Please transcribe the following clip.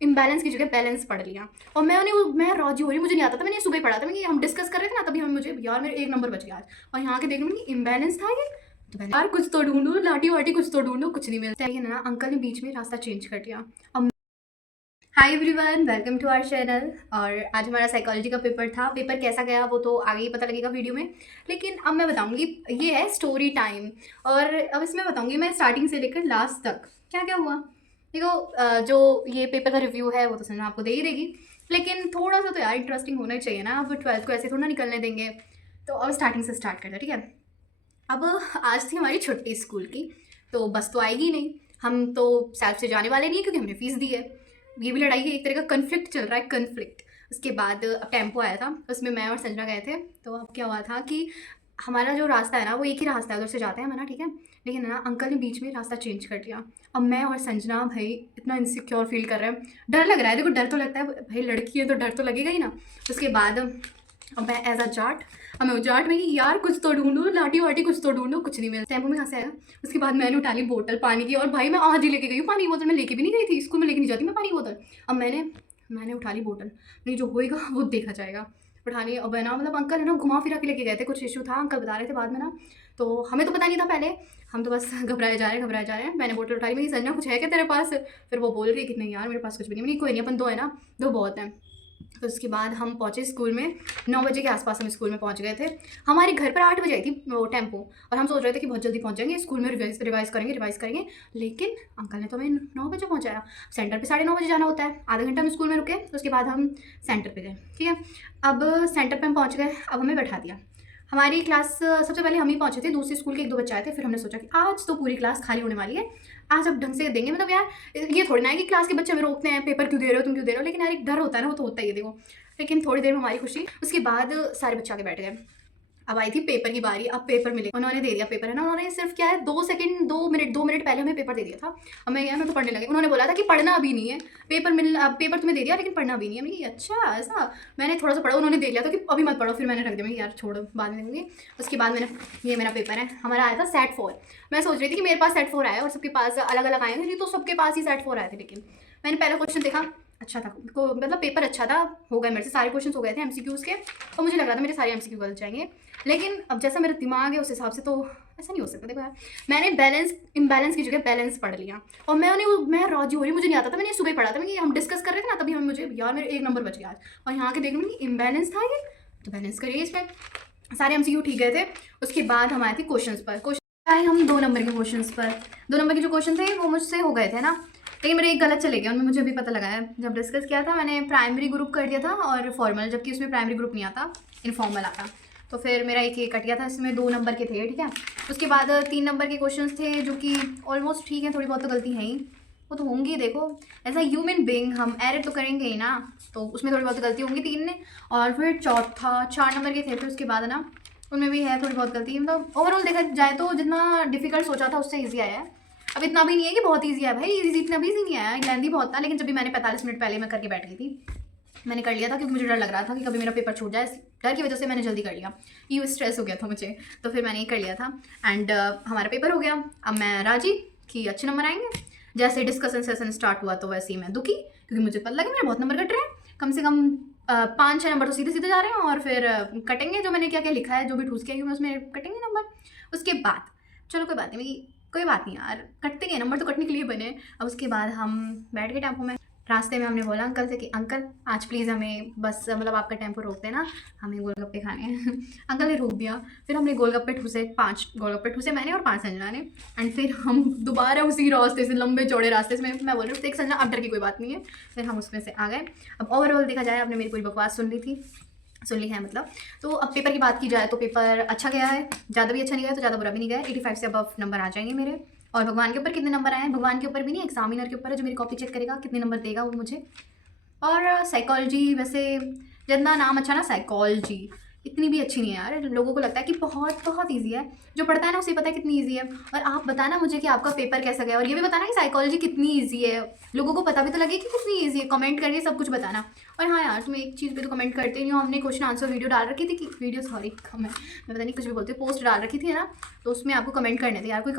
Imbalance की जगह balance पढ़ लिया। और मैं राजी हो रही, मुझे नहीं आता था, मैंने सुबह ही पढ़ा था। मैं हम डिस्कस कर रहे थे ना, तभी हम मुझे यार मेरे 1 नंबर बच गया आज। और यहाँ के देख लूँगी इम्बैलेंस था ये। तो मैंने यार कुछ तो ढूंढूं, लाठी वाठी कुछ तो ढूंढूं, कुछ नहीं मिलता है ना। अंकल ने बीच में रास्ता चेंज कर दिया। अब hi everyone, welcome to our channel. और आज हमारा साइकोलॉजी का पेपर था। पेपर कैसा गया वो तो आगे ही पता लगेगा वीडियो में, लेकिन अब मैं बताऊंगी। ये है स्टोरी टाइम, और अब इसमें बताऊंगी मैं स्टार्टिंग से लेकर लास्ट तक क्या क्या हुआ। देखो, जो ये पेपर का रिव्यू है वो तो समझ में आपको दे ही देगी, लेकिन थोड़ा सा तो यार इंटरेस्टिंग होना ही चाहिए ना। अब 12th को ऐसे थोड़ा ना निकलने देंगे। तो अब स्टार्टिंग से स्टार्ट करते हैं, ठीक है। अब आज थी हमारी छुट्टी स्कूल की, तो बस तो आएगी नहीं। हम तो सेल्फ से जाने वाले नहीं है क्योंकि हमने फीस दी है। ये भी लड़ाई है, एक तरह का कन्फ्लिक्ट चल रहा है, कन्फ्लिक्ट। उसके बाद अब टेम्पो आया था, उसमें मैं और संजना गए थे। तो अब क्या हुआ था कि हमारा जो रास्ता है ना वो एक ही रास्ता है, उधर से जाते हैं हम ना, ठीक है। लेकिन है ना, अंकल ने बीच में रास्ता चेंज कर दिया। अब मैं और संजना भाई इतना इनसिक्योर फील कर रहे हैं, डर लग रहा है। देखो, डर तो लगता है भाई, लड़की है तो डर तो लगेगा ही ना। उसके बाद अब मैं एज अ जाट, अब मैं जाट में कि यार कुछ तो ढूंढूं, लाठी वाठी कुछ तो ढूंढूं, कुछ नहीं मिलता। टेम्पो में कहाँ से आया। उसके बाद मैंने उठा ली बोतल पानी की, और भाई मैं आज ही लेके गई हूँ पानी की बोतल। मैं लेके भी नहीं गई थी, स्कूल में लेके नहीं जाती मैं पानी की बोतल। अब मैंने उठा ली बोतल, नहीं जो होएगा वो देखा जाएगा। उठा ली। अब है ना, मतलब अंकल है ना घुमा फिरा के लेके गए थे, कुछ इशू था अंकल बता रहे थे बाद में ना। तो हमें तो पता नहीं था पहले, हम तो बस घबराए जा रहे हैं। मैंने बोतल उठाई, मेरी संजना कुछ है क्या तेरे पास। फिर वो बोल रही है कि नहीं यार मेरे पास कुछ भी नहीं। मैंने कोई नहीं, अपन दो है ना, दो बहुत हैं। तो उसके बाद हम पहुँचे स्कूल में। 9 बजे के आसपास हम स्कूल में पहुँच गए थे। हमारे घर पर 8 बजे आई थी वो टेम्पो, और हम सोच रहे थे कि बहुत जल्दी पहुँच जाएंगे स्कूल में, रिवाइज़ करेंगे। लेकिन अंकल ने तो हमें 9 बजे पहुँचाया। सेंटर पे 9:30 बजे जाना होता है। आधा घंटा हम स्कूल में रुके, उसके बाद हम सेंटर पे गए, ठीक है। अब सेंटर पे हम पहुँच गए, अब हमें बैठा दिया। हमारी क्लास सबसे पहले हम ही पहुँचे थे, दूसरे स्कूल के 1-2 बच्चे आए थे। फिर हमने सोचा कि आज तो पूरी क्लास खाली होने वाली है, आज अब ढंग से देंगे। मतलब यार ये थोड़ी ना है कि क्लास के बच्चे हमें रोकते हैं, पेपर क्यों दे रहे हो, तुम क्यों दे रहे हो। लेकिन यार एक डर होता है ना, वो तो होता ही है देखो। लेकिन थोड़ी देर में हमारी खुशी, उसके बाद सारे बच्चे आके बैठ गए। अब आई थी पेपर की बारी। अब पेपर मिले, उन्होंने दे दिया पेपर, है ना। उन्होंने सिर्फ क्या है 2 मिनट पहले हमें पेपर दे दिया था। अब मैं तो पढ़ने लगी। उन्होंने बोला था कि पढ़ना अभी नहीं है, पेपर तुम्हें दे दिया लेकिन पढ़ना अभी नहीं है। मैं अच्छा ऐसा। मैंने थोड़ा सा पढ़ा, उन्होंने दे दिया था कि अभी मत पढ़ो। फिर मैंने रख दिया, मैं यार छोड़ो बाद में दूंगी। उसके बाद मैंने, ये मेरा पेपर है, हमारा आया था सेट 4। मैं सोच रही थी कि मेरे पास सेट 4 आया और सबके पास अलग अलग आए थे, तो सबके पास ही सेट 4 आए थे। लेकिन मैंने पहला क्वेश्चन देखा, अच्छा था को, मतलब पेपर अच्छा था, हो गए मेरे से सारे क्वेश्चन हो गए थे एमसीक्यूज़ के। और मुझे लग रहा था मेरे सारे एमसीक्यू गलत जाएंगे। लेकिन अब जैसा मेरा दिमाग है उस हिसाब से तो ऐसा नहीं हो सकता। देखो यार, मैंने इम्बैलेंस की जगह बैलेंस पढ़ लिया। और मैं राजी हो रही, मुझे नहीं आता था, मैंने सुबह ही पढ़ा था। मैं हम डिस्कस कर रहे थे ना, तभी हम मुझे यार मेरे 1 नंबर बच गया आज। और यहाँ के देख लूँगी इम्बैलेंस था ये, तो बैलेंस करिए इसमें। सारे एमसीक्यू ठीक गए थे। उसके बाद हम आए थे क्वेश्चन पर। क्वेश्चन आए हम 2 नंबर के क्वेश्चन पर। 2 नंबर के जो क्वेश्चन थे वो मुझसे हो गए थे ना, लेकिन मेरे एक गलत चले गए। उनमें मुझे अभी पता लगा है, जब डिस्कस किया था मैंने प्राइमरी ग्रुप कर दिया था और फॉर्मल, जबकि उसमें प्राइमरी ग्रुप नहीं आता, इनफॉर्मल आता। तो फिर मेरा एक कट गया था, इसमें 2 नंबर के थे, ठीक है। उसके बाद 3 नंबर के क्वेश्चंस थे जो कि ऑलमोस्ट ठीक है, थोड़ी बहुत तो गलती है ही, वो तो होंगी। देखो एज अ ह्यूमन बीइंग हम एरर तो करेंगे ही ना, तो उसमें थोड़ी बहुत गलती होंगी 3 में। और फिर चौथा 4 नंबर के थे, फिर उसके बाद ना उनमें भी है थोड़ी बहुत गलती। मतलब ओवरऑल देखा जाए तो जितना डिफिकल्ट सोचा था उससे ईजी आया है। अब इतना भी नहीं है कि बहुत ईजी है भाई, ईजी इतना भी ईजी नहीं आया, लेंदी बहुत था। लेकिन जब भी मैंने 45 मिनट पहले मैं करके बैठ गई थी, मैंने कर लिया था क्योंकि मुझे डर लग रहा था कि कभी मेरा पेपर छूट जाए। इस डर की वजह से मैंने जल्दी कर लिया, ये स्ट्रेस हो गया था मुझे, तो फिर मैंने ये कर लिया था। एंड हमारा पेपर हो गया। अब मैं राजी कि अच्छे नंबर आएंगे। जैसे डिस्कशन सेशन स्टार्ट हुआ तो वैसे ही मैं दुखी, क्योंकि मुझे पता लगा मेरे बहुत नंबर कट रहे हैं। कम से कम 5-6 नंबर तो सीधे सीधे जा रहे हैं, और फिर कटेंगे जो मैंने क्या क्या लिखा है, जो भी ठूस के आई हूँ मैं उसमें कटेंगे नंबर। उसके बाद चलो कोई बात नहीं, कोई बात नहीं यार, कटते गए नंबर तो कटने के लिए बने। अब उसके बाद हम बैठ गए टेम्पो में। रास्ते में हमने बोला अंकल से कि अंकल आज प्लीज़ हमें बस मतलब आपका टेम्पो रोक देना, हमें गोलगप्पे खाने हैं। अंकल ने रोक दिया। फिर हमने गोलगप्पे ठूसे, 5 गोलगप्पे ठूसे मैंने और 5 संजना ने। एंड फिर हम दोबारा उसी रास्ते से, लंबे चौड़े रास्ते से, मैं बोल रही हूँ देख संजना अब डर की कोई बात नहीं है। फिर हम उसमें से आ गए। अब ओवरऑल देखा जाए, आपने मेरी पूरी बकवास सुन ली है मतलब। तो अब पेपर की बात की जाए तो पेपर अच्छा गया है, ज़्यादा भी अच्छा नहीं गया तो ज़्यादा बुरा भी नहीं गया। 85 से अबव नंबर आ जाएंगे मेरे। और भगवान के ऊपर कितने नंबर आए हैं, भगवान के ऊपर भी नहीं, एग्जामिनर के ऊपर है जो मेरी कॉपी चेक करेगा कितने नंबर देगा वो मुझे। और साइकोलॉजी वैसे जितना नाम अच्छा ना, साइकोलॉजी इतनी भी अच्छी नहीं है यार। लोगों को लगता है कि बहुत बहुत ईजी है, जो पढ़ता है ना उसे पता है कितनी ईजी है। और आप बताना मुझे कि आपका पेपर कैसा गया, और ये भी बताना कि साइकोलॉजी कितनी ईजी है, लोगों को पता भी तो लगे कि कितनी ईजी है। कमेंट करके सब कुछ बताना। और हाँ यार, तुम एक चीज़ पे तो कमेंट करते नहीं हो। हमने क्वेश्चन आंसर वीडियो डाल रखी थी कि वीडियो, सॉरी मैं पता नहीं कुछ भी बोलती हूँ, पोस्ट डाल रखी थी ना, तो उसमें आपको कमेंट करने थे यार। कोई